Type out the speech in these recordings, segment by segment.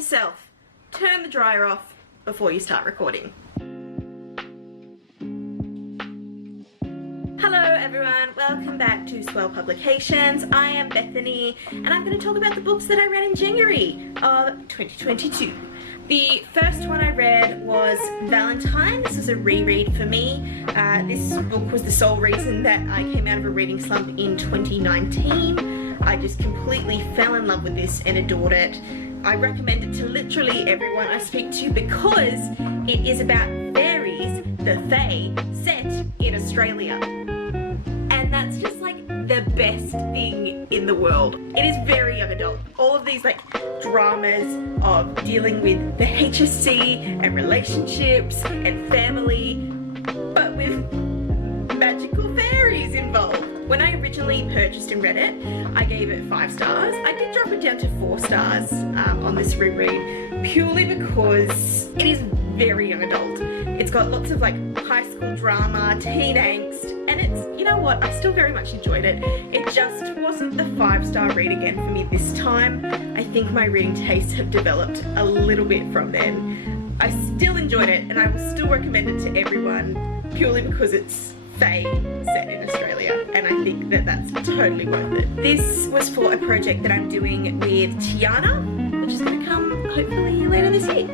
to self, turn the dryer off before you start recording. Hello everyone, welcome back to Swell Publications. I am Bethany and I'm going to talk about the books that I read in January of 2022. The first one I read was Valentine. This was a reread for me. This book was the sole reason that I came out of a reading slump in 2019. I just completely fell in love with this and adored it. I recommend it to literally everyone I speak to because it is about fairies, the Fae, set in Australia. And that's just like the best thing in the world. It is very young adult. All of these like dramas of dealing with the HSC and relationships and family, but with magical fairies involved. When I originally purchased and read it, I gave it 5 stars. I did drop it down to 4 stars on this reread, purely because it is very young adult. It's got lots of like high school drama, teen angst, and it's, you know what, I still very much enjoyed it. It just wasn't the 5-star read again for me this time. I think my reading tastes have developed a little bit from then. I still enjoyed it and I will still recommend it to everyone purely because it's Fae set in Australia, and I think that that's totally worth it. This was for a project that I'm doing with Tiana, which is going to come hopefully later this year.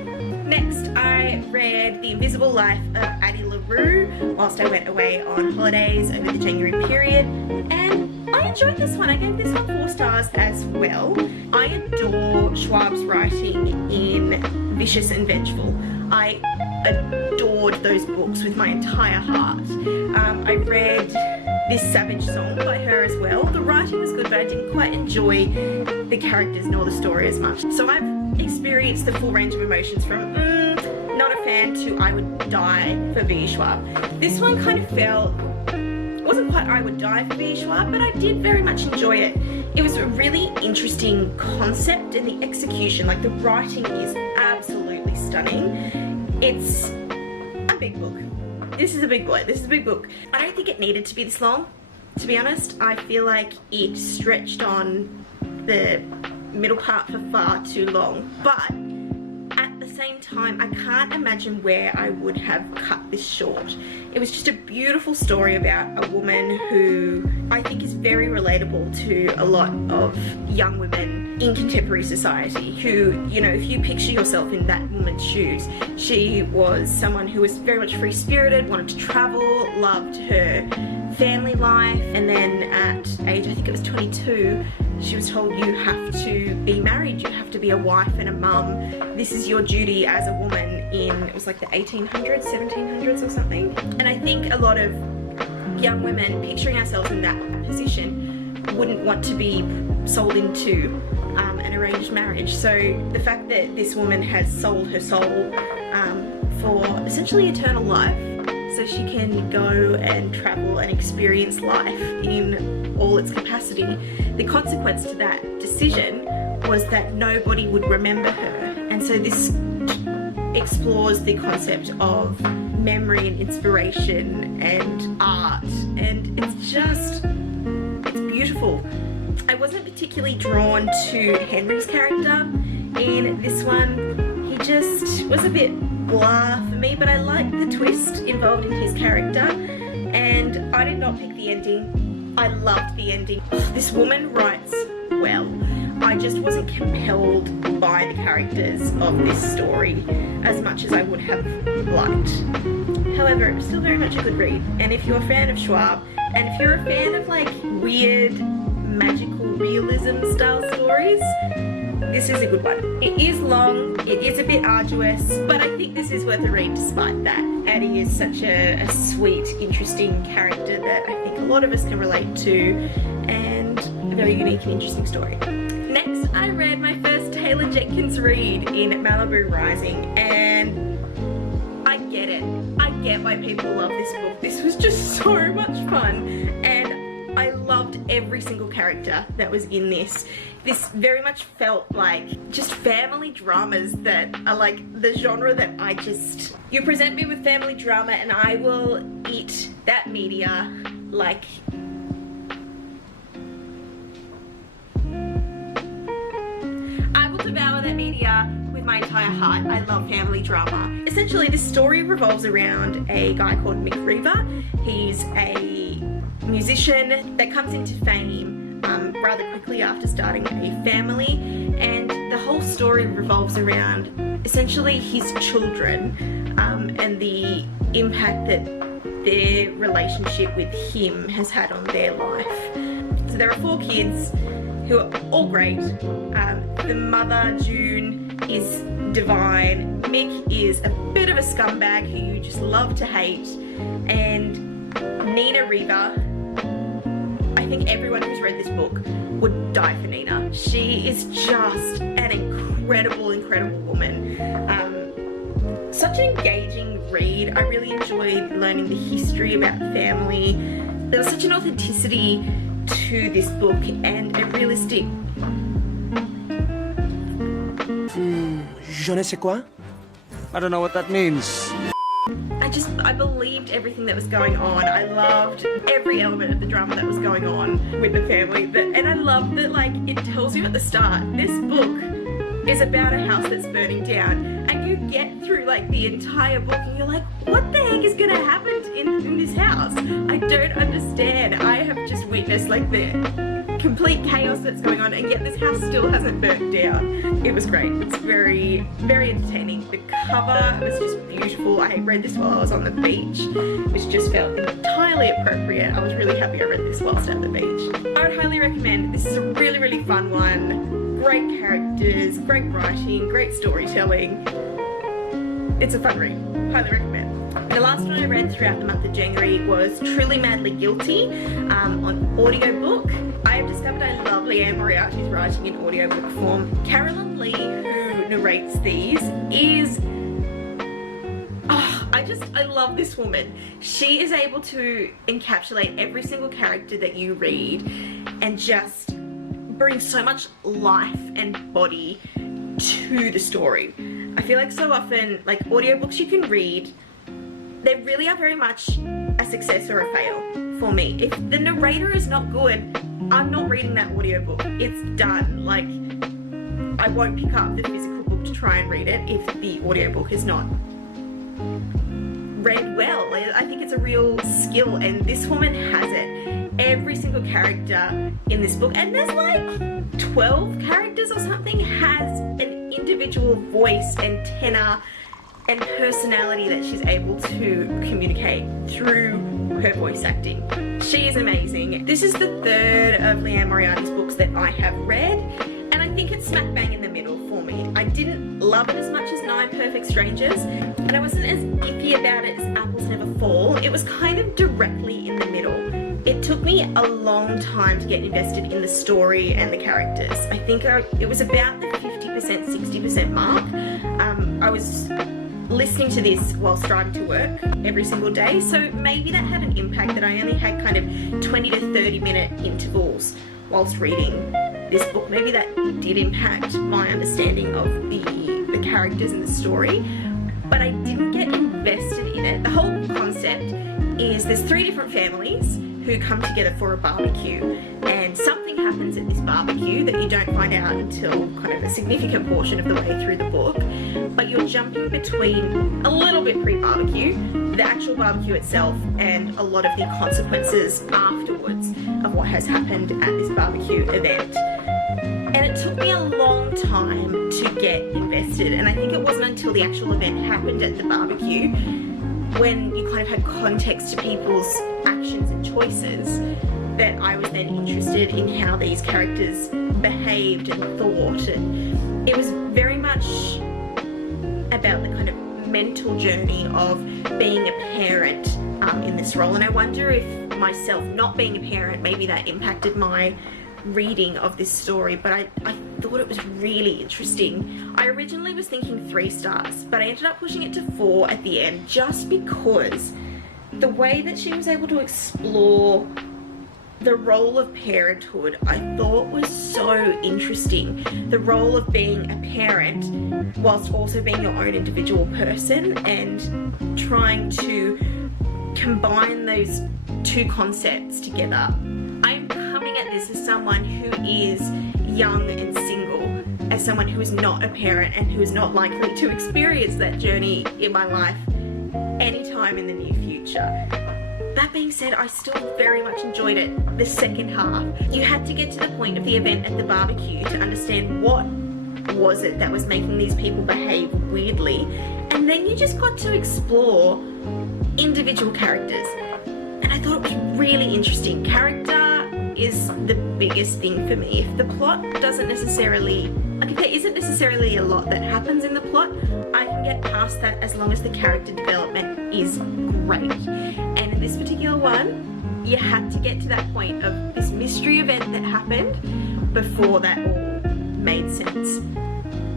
Next, I read The Invisible Life of Addie LaRue whilst I went away on holidays over the January period, and I enjoyed this one. I gave this one 4 stars as well. I adore Schwab's writing in Vicious and Vengeful. I adored those books with my entire heart. I read This Savage Song by her as well. The writing was good, but I didn't quite enjoy the characters nor the story as much. So I've experienced the full range of emotions from not a fan to I would die for V. Schwab. This one kind of felt, wasn't quite I would die for V. Schwab, but I did very much enjoy it. It was a really interesting concept, and the execution, like the writing is absolutely stunning. It's a big book. This is a big boy. This is a big book. I don't think it needed to be this long, to be honest. I feel like it stretched on the middle part for far too long, but at the same time I can't imagine where I would have cut this short. It was just a beautiful story about a woman who I think is very relatable to a lot of young women in contemporary society who, you know, if you picture yourself in that woman's shoes, she was someone who was very much free-spirited, wanted to travel, loved her family life, and then at age, I think it was 22, she was told you have to be married, you have to be a wife and a mum. This is your duty as a woman in, it was like the 1800s, 1700s or something. And I think a lot of young women picturing ourselves in that position wouldn't want to be sold into an arranged marriage. So the fact that this woman has sold her soul for essentially eternal life, so she can go and travel and experience life in all its capacity. The consequence to that decision was that nobody would remember her. And so this explores the concept of memory and inspiration and art, and it's just, it's beautiful. I wasn't particularly drawn to Henry's character in this one. He just was a bit blah for me, but I liked the twist involved in his character, and I did not pick the ending. I loved the ending. This woman writes well. I just wasn't compelled by the characters of this story as much as I would have liked. However, it was still very much a good read, and if you're a fan of Schwab, and if you're a fan of like weird magical realism style stories, this is a good one. It is long, it is a bit arduous, but I think this is worth a read despite that. Addie is such a sweet, interesting character that I think a lot of us can relate to, and a very unique and interesting story. Next, I read my first Taylor Jenkins read in Malibu Rising, and I get it. I get why people love this book. This was just so much fun, and I loved every single character that was in this. This very much felt like just family dramas that are like the genre that I just... You present me with family drama and I will eat that media like... I will devour that media with my entire heart. I love family drama. Essentially, this story revolves around a guy called McAlister. He's a musician that comes into fame rather quickly after starting a family, and the whole story revolves around essentially his children and the impact that their relationship with him has had on their life. So there are 4 kids who are all great. The mother, June, is divine. Mick is a bit of a scumbag who you just love to hate. And Nina Riva, I think everyone who's read this book would die for Nina. She is just an incredible, incredible woman. Such an engaging read. I really enjoyed learning the history about the family. There was such an authenticity to this book and a realistic... Je ne sais quoi? I don't know what that means. I believed everything that was going on. I loved every element of the drama that was going on with the family. And I love that, like, it tells you at the start, this book is about a house that's burning down, and you get through like the entire book and you're like, what the heck is gonna happen in this house? I don't understand. I have just witnessed like the complete chaos that's going on, and yet this house still hasn't burnt down. It was great. It's very, very entertaining. The cover was just beautiful. I read this while I was on the beach, which just felt entirely appropriate. I was really happy I read this whilst at the beach. I would highly recommend. This is a really, really fun one. Great characters, great writing, great storytelling. It's a fun read. Highly recommend. The last one I read throughout the month of January was Truly Madly Guilty on audiobook. I have discovered I love Liane Moriarty's writing in audiobook form. Carolyn Lee, who narrates these, is... I love this woman. She is able to encapsulate every single character that you read and just bring so much life and body to the story. I feel like so often, like audiobooks you can read, they really are very much a success or a fail for me. If the narrator is not good, I'm not reading that audiobook. It's done. Like, I won't pick up the physical book to try and read it if the audiobook is not read well. I think it's a real skill, and this woman has it. Every single character in this book, and there's like 12 characters or something, has an individual voice and tenor and personality that she's able to communicate through her voice acting. She is amazing. This is the 3rd of Liane Moriarty's books that I have read, and I think it's smack bang in the middle for me. I didn't love it as much as 9 Perfect Strangers, and I wasn't as iffy about it as Apples Never Fall. It was kind of directly in the middle. It took me a long time to get invested in the story and the characters. I think it was about the 50%, 60% mark. I was listening to this whilst driving to work every single day, so maybe that had an impact that I only had kind of 20 to 30 minute intervals whilst reading this book. Maybe that did impact my understanding of the characters and the story, but I didn't get invested in it. The whole concept is there's 3 different families who come together for a barbecue, and something happens at this barbecue that you don't find out until kind of a significant portion of the way through the book, but you're jumping between a little bit pre-barbecue, the actual barbecue itself, and a lot of the consequences afterwards of what has happened at this barbecue event. And it took me a long time to get invested, and I think it wasn't until the actual event happened at the barbecue, when you kind of had context to people's actions and choices, that I was then interested in how these characters behaved and thought. And it was very much about the kind of mental journey of being a parent in this role. And I wonder if myself not being a parent, maybe that impacted my reading of this story, but I thought it was really interesting. I originally was thinking 3 stars, but I ended up pushing it to 4 at the end, just because the way that she was able to explore the role of parenthood I thought was so interesting. The role of being a parent whilst also being your own individual person, and trying to combine those 2 concepts together. I'm coming at this as someone who is young and single, as someone who is not a parent and who is not likely to experience that journey in my life anytime in the near future. That being said, I still very much enjoyed it, the second half. You had to get to the point of the event at the barbecue to understand what was it that was making these people behave weirdly, and then you just got to explore individual characters. And I thought it was really interesting. Character is the biggest thing for me. If the plot doesn't necessarily, like if there isn't necessarily a lot that happens in the plot, I can get past that as long as the character development is great. And in this particular one, you had to get to that point of this mystery event that happened before that all made sense.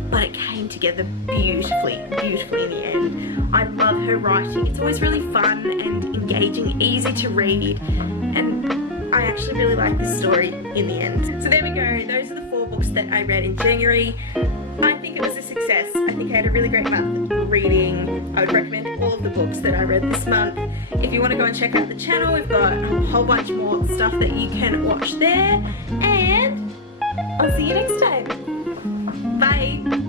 But it came together beautifully, beautifully in the end. I love her writing. It's always really fun and engaging, easy to read, and I actually really like this story in the end. So there we go. Those are the 4 books that I read in January. I think it was a success. I think I had a really great month reading. I would recommend all of the books that I read this month. If you want to go and check out the channel, we've got a whole bunch more stuff that you can watch there. And I'll see you next time. Bye.